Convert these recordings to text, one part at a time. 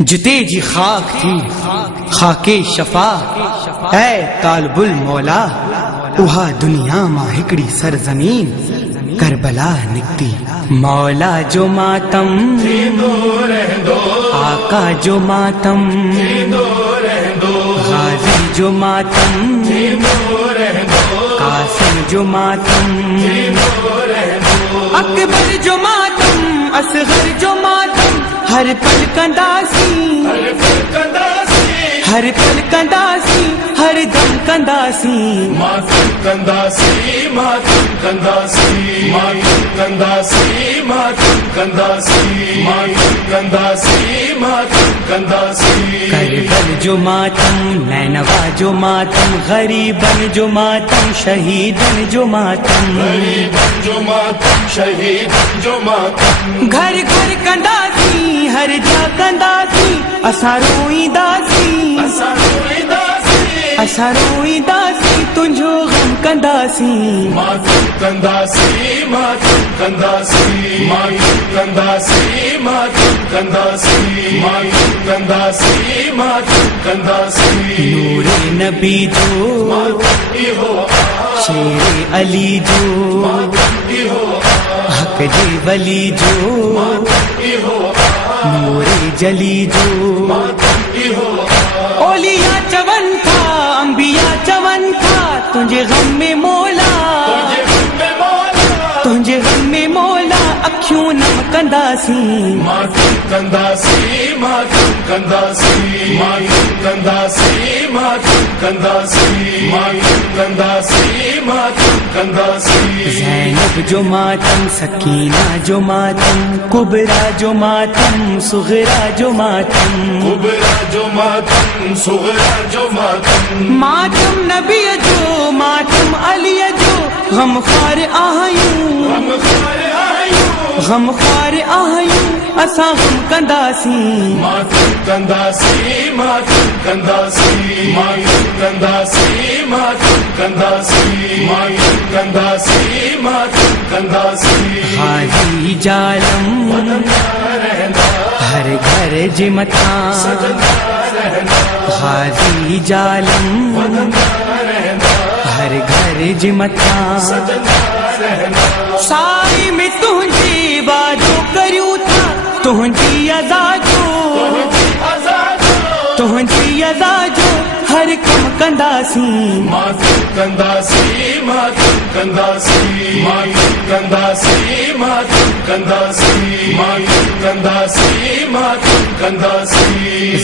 जुते जी खाक थी खाके शफा ऐ तालबुल मौला उहा दुनिया मां हिकड़ी सरजमीन करबला निकती। मौला जो मातम आका जो मातम गाजी जो मातम कासिम जो मातम अकबर जो मातम असगर जो मातम हर पल कंदासी हर पल कंदासी हर दम कंदासी मातम कंदासी मातम कंदासी मातम कंदासी मातम कंदासी मातम कंदासी मातम कंदासी। करबल जो मातम नैनवा जो मातम गरीबन जो मातम शहीदन जो मातम गरीबन जो मातम शहीदन जो मातम घर घर कंदासी हर जा कंदासी असां रोईंदासी असां रोईंदासी तुंहिंजो गम कंदासी। मातम कंदासी मातम कंदासी मातम कंदासी मातम कंदासी मातम कंदासी मातम कंदासी। नूरे नबी जो शेरे अली जो हक जे वली जो नूरे जली जो ओलिया चवन था अंबिया चवन था तुझे गम में मौला तुझे गम में मौला अखियों नम कंदासी। मातम कंदासी मातम कंदासी मातम कंदासी मातम कंदासी मातम कंदासी मातम कंदासी। ज़ैनब जो मातम सकीना जो मातम कुबरा जो मातम सुगरा जो मातम कुबरा जो मातम सुगरा जो मातम मातम नबी जो मातम अली जो गम ख्वार आयूं गम ख्वार आयूं असां गम कंदासी। मातम कंदासी मातम कंदासी मातम कंदासी मातम कंदासी मातम कंदासी मातम कंदासी। हाजी जालम हर घर जे मथा हाजी जालम हर घर जे मथा साई में तुझी बाजो करियूं था तुझी अदा जो तुझी अदा जो हर कम कंदासी। मातम कंदासी मातम कंदासी मातम कंदासी मातम कंदासी मातम कंदासी मातम कंदासी।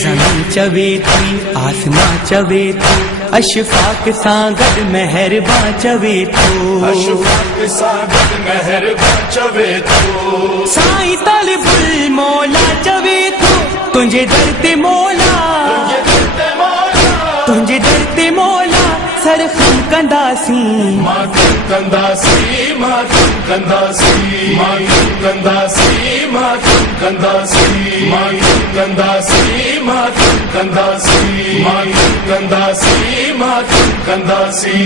ज़मीन चवे थी आसमां चवे थो अशफाक सां गॾु मेहरबान चवे थो अशफाक सां गॾु मेहरबान चवे थो साईं तालिबुल मौला चवे थो तुंहिंजे दर ते मौला तुंहिंजे दर ते मौला सर ख़म कंदासी। मातम कंदासी मातम कंदासी मातम कंदासी मातम कंदासी मातम कंदासी मातम कंदासी मातम कंदासी मातम कंदासी।